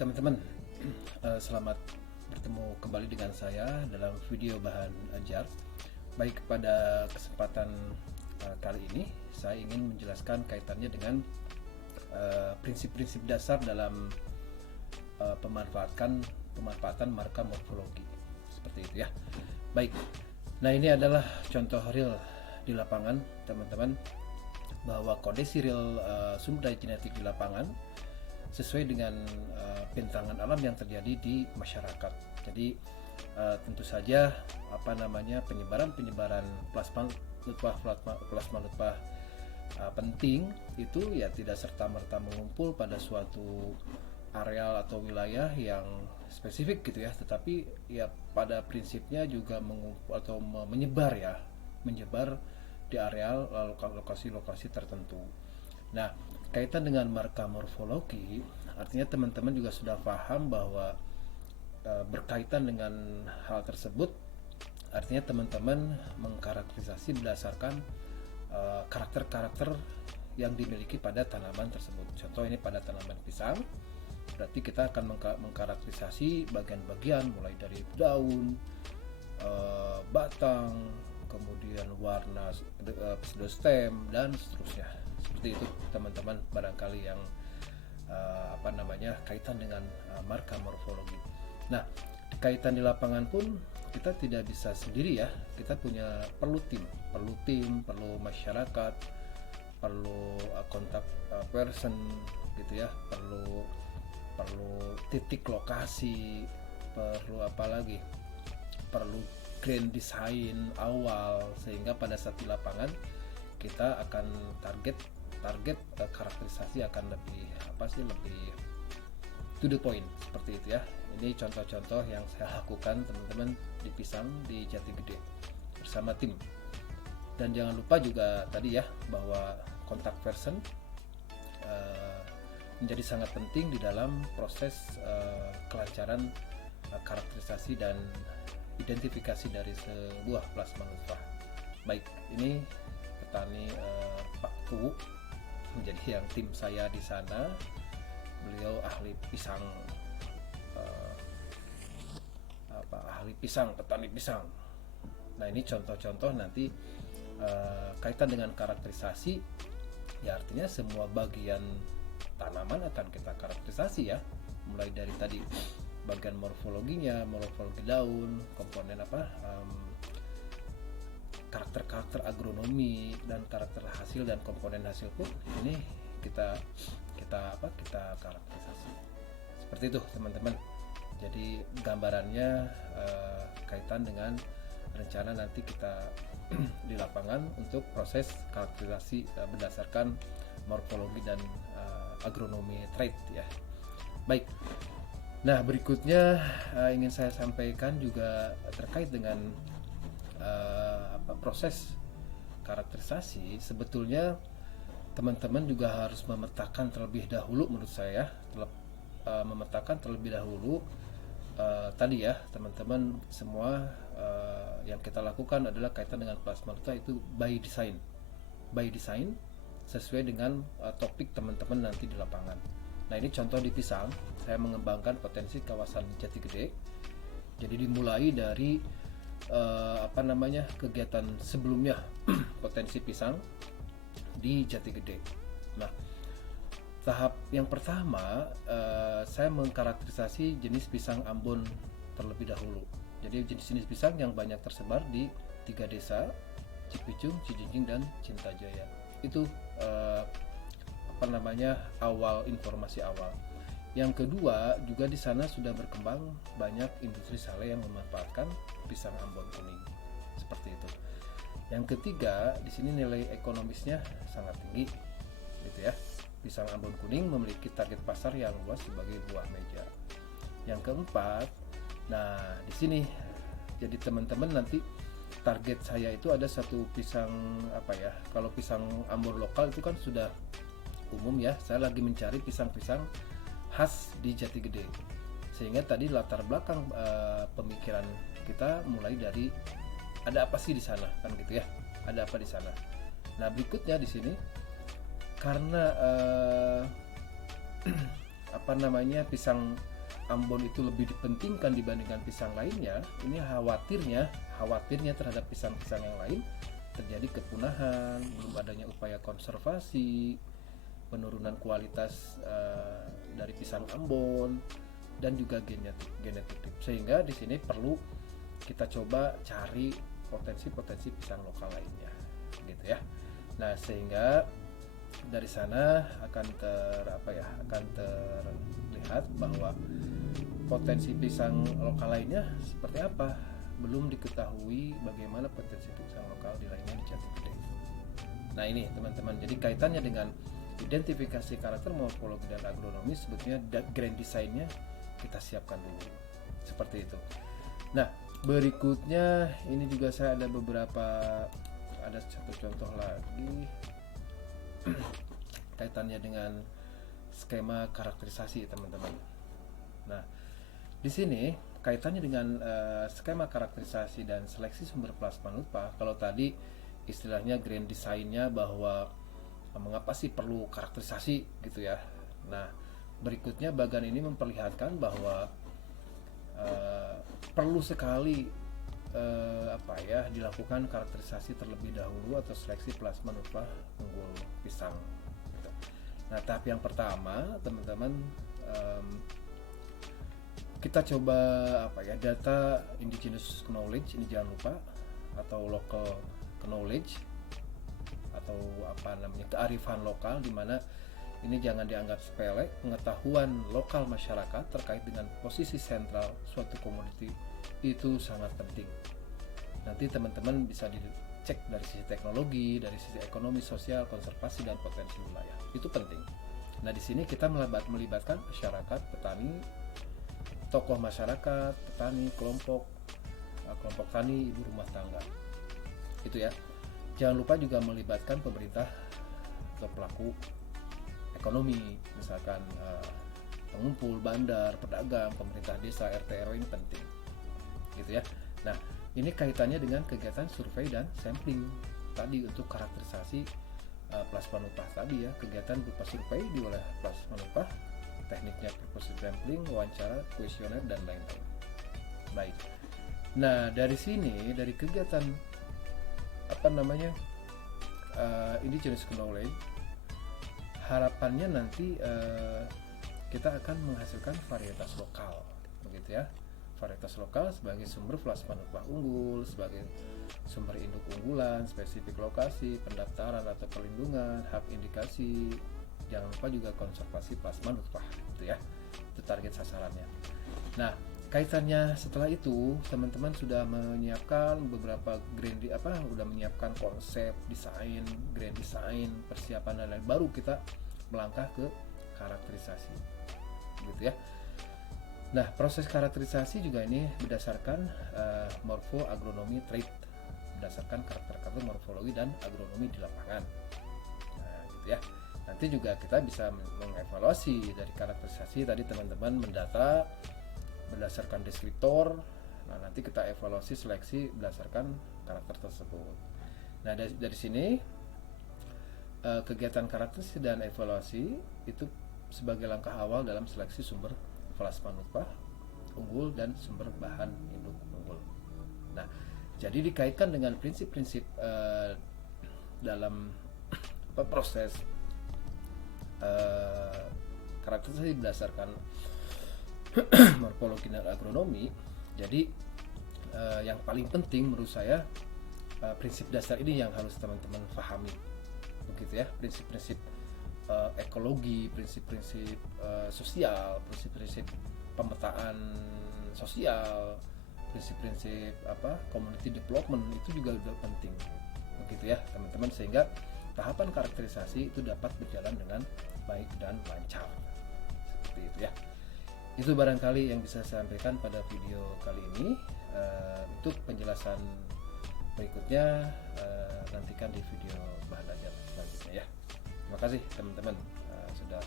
Teman-teman, selamat bertemu kembali dengan saya dalam video bahan ajar. Baik, pada kesempatan kali ini saya ingin menjelaskan kaitannya dengan prinsip-prinsip dasar dalam pemanfaatan marka morfologi, seperti itu ya. Baik, nah ini adalah contoh real di lapangan, teman-teman, bahwa kode serial sumber daya genetik di lapangan sesuai dengan bentangan alam yang terjadi di masyarakat. Jadi tentu saja penyebaran plasma nutfah penting itu ya tidak serta-merta mengumpul pada suatu areal atau wilayah yang spesifik gitu ya, tetapi ya pada prinsipnya juga mengumpul atau menyebar di areal lokasi-lokasi tertentu. Nah, kaitan dengan marka morfologi, artinya teman-teman juga sudah paham bahwa berkaitan dengan hal tersebut, artinya teman-teman mengkarakterisasi berdasarkan karakter-karakter yang dimiliki pada tanaman tersebut. Contoh ini pada tanaman pisang, berarti kita akan mengkarakterisasi bagian-bagian mulai dari daun, batang, kemudian warna pseudostem dan seterusnya. Seperti itu teman-teman, barangkali yang kaitan dengan marka morfologi. Nah, kaitan di lapangan pun kita tidak bisa sendiri ya. Kita perlu tim, perlu masyarakat, perlu kontak person gitu ya, perlu titik lokasi, perlu apa lagi? Perlu grand design awal, sehingga pada saat di lapangan kita akan target karakterisasi akan lebih to the point, seperti itu ya. Ini contoh-contoh yang saya lakukan teman-teman di pisang di Jati Gede bersama tim. Dan jangan lupa juga tadi ya, bahwa kontak person menjadi sangat penting di dalam proses kelancaran karakterisasi dan identifikasi dari sebuah plasma nutfah. Baik, ini petani Pak Tu menjadi yang tim saya di sana. Beliau ahli pisang, petani pisang. Nah, ini contoh-contoh nanti kaitan dengan karakterisasi, ya artinya semua bagian tanaman akan kita karakterisasi ya, mulai dari tadi bagian morfologinya, morfologi daun, komponen karakter agronomi dan karakter hasil dan komponen hasil pun ini kita karakterisasi. Seperti itu teman-teman. Jadi gambarannya kaitan dengan rencana nanti kita di lapangan untuk proses karakterisasi berdasarkan morfologi dan agronomi trait ya. Baik. Nah, berikutnya ingin saya sampaikan juga terkait dengan proses karakterisasi. Sebetulnya teman-teman juga harus memetakan terlebih dahulu, menurut saya memetakan terlebih dahulu tadi ya teman-teman, semua yang kita lakukan adalah kaitan dengan plasma nutfah itu by design sesuai dengan topik teman-teman nanti di lapangan. Nah, ini contoh di pisang, saya mengembangkan potensi kawasan Jati Gede. Jadi dimulai dari kegiatan sebelumnya potensi pisang di Jati Gede. Nah, tahap yang pertama saya mengkarakterisasi jenis pisang Ambon terlebih dahulu. Jadi jenis-jenis pisang yang banyak tersebar di 3 desa, Cipicung, Cijinjing, dan Cintajaya. Itu awal informasi awal. Yang kedua, juga di sana sudah berkembang banyak industri sale yang memanfaatkan pisang Ambon kuning. Seperti itu. Yang ketiga, di sini nilai ekonomisnya sangat tinggi, gitu ya. Pisang Ambon kuning memiliki target pasar yang luas sebagai buah meja. Yang keempat, nah di sini jadi teman-teman nanti target saya itu ada satu pisang kalau pisang Ambon lokal itu kan sudah umum ya. Saya lagi mencari pisang-pisang khas di Jati Gede, sehingga tadi latar belakang pemikiran kita mulai dari ada apa sih di sana, kan gitu ya, ada apa di sana. Nah, berikutnya di sini karena pisang Ambon itu lebih dipentingkan dibandingkan pisang lainnya, ini khawatirnya terhadap pisang-pisang yang lain terjadi kepunahan, belum adanya upaya konservasi, penurunan kualitas dari pisang Ambon, dan juga genetik. Sehingga di sini perlu kita coba cari potensi-potensi pisang lokal lainnya, gitu ya. Nah, sehingga dari sana akan terlihat bahwa potensi pisang lokal lainnya seperti apa. Belum diketahui bagaimana potensi pisang lokal di lainnya di Jatigede. Nah, ini teman-teman, jadi kaitannya dengan identifikasi karakter morfologi dan agronomi, sebetulnya grand design-nya kita siapkan dulu, seperti itu. Nah, berikutnya ini juga saya ada satu contoh lagi kaitannya dengan skema karakterisasi, teman-teman. Nah, di sini kaitannya dengan skema karakterisasi dan seleksi sumber plasma nutfah. Kalau tadi istilahnya grand design-nya bahwa mengapa sih perlu karakterisasi gitu ya. Nah, berikutnya bagian ini memperlihatkan bahwa perlu sekali dilakukan karakterisasi terlebih dahulu atau seleksi plasma nutfah unggul pisang. Nah, tahap yang pertama, teman-teman, kita coba data indigenous knowledge, ini jangan lupa, atau local knowledge, atau kearifan lokal, di mana ini jangan dianggap sepele. Pengetahuan lokal masyarakat terkait dengan posisi sentral suatu komoditi itu sangat penting. Nanti teman-teman bisa dicek dari sisi teknologi, dari sisi ekonomi, sosial, konservasi, dan potensi wilayah. Itu penting. Nah, di sini kita melibatkan masyarakat, petani, tokoh masyarakat, petani, kelompok tani, ibu rumah tangga. Itu ya. Jangan lupa juga melibatkan pemerintah atau pelaku ekonomi, misalkan pengumpul, bandar, pedagang, pemerintah desa, RT RW, ini penting, gitu ya. Nah, ini kaitannya dengan kegiatan survei dan sampling tadi untuk karakterisasi plasma nutfah tadi ya, kegiatan berupa survei di wilayah plasma nutfah, tekniknya purposive sampling, wawancara, kuesioner, dan lain-lain. Baik. Nah, dari sini, dari kegiatan indigenous knowledge, harapannya nanti kita akan menghasilkan varietas lokal, begitu ya. Varietas lokal sebagai sumber plasma nutfah unggul, sebagai sumber induk unggulan, spesifik lokasi, pendaftaran atau perlindungan, hak indikasi. Jangan lupa juga konservasi plasma nutfah, gitu ya. Itu target sasarannya. Nah, kaitannya setelah itu, teman-teman sudah menyiapkan beberapa udah menyiapkan konsep, desain, grand design, persiapan dan lain, baru kita melangkah ke karakterisasi, gitu ya. Nah, proses karakterisasi juga ini berdasarkan morfo agronomi trait, berdasarkan karakter-karakter morfologi dan agronomi di lapangan. Nah, gitu ya. Nanti juga kita bisa mengevaluasi dari karakterisasi tadi, teman-teman mendata berdasarkan deskriptor. Nah, nanti kita evaluasi seleksi berdasarkan karakter tersebut. Nah, dari sini kegiatan karakterisasi dan evaluasi itu sebagai langkah awal dalam seleksi sumber plasma nutfah unggul dan sumber bahan induk unggul. Nah, jadi dikaitkan dengan prinsip-prinsip dalam proses karakterisasi berdasarkan morfologi dan agronomi. Jadi yang paling penting menurut saya prinsip dasar ini yang harus teman-teman pahami, begitu ya. Prinsip-prinsip ekologi, prinsip-prinsip sosial, prinsip-prinsip pemetaan sosial, prinsip-prinsip community development, itu juga penting, begitu ya teman-teman, sehingga tahapan karakterisasi itu dapat berjalan dengan baik dan lancar, seperti itu ya. Itu barangkali yang bisa saya sampaikan pada video kali ini. Untuk penjelasan berikutnya nantikan di video bahan belajar selanjutnya ya. Terima kasih teman-teman sudah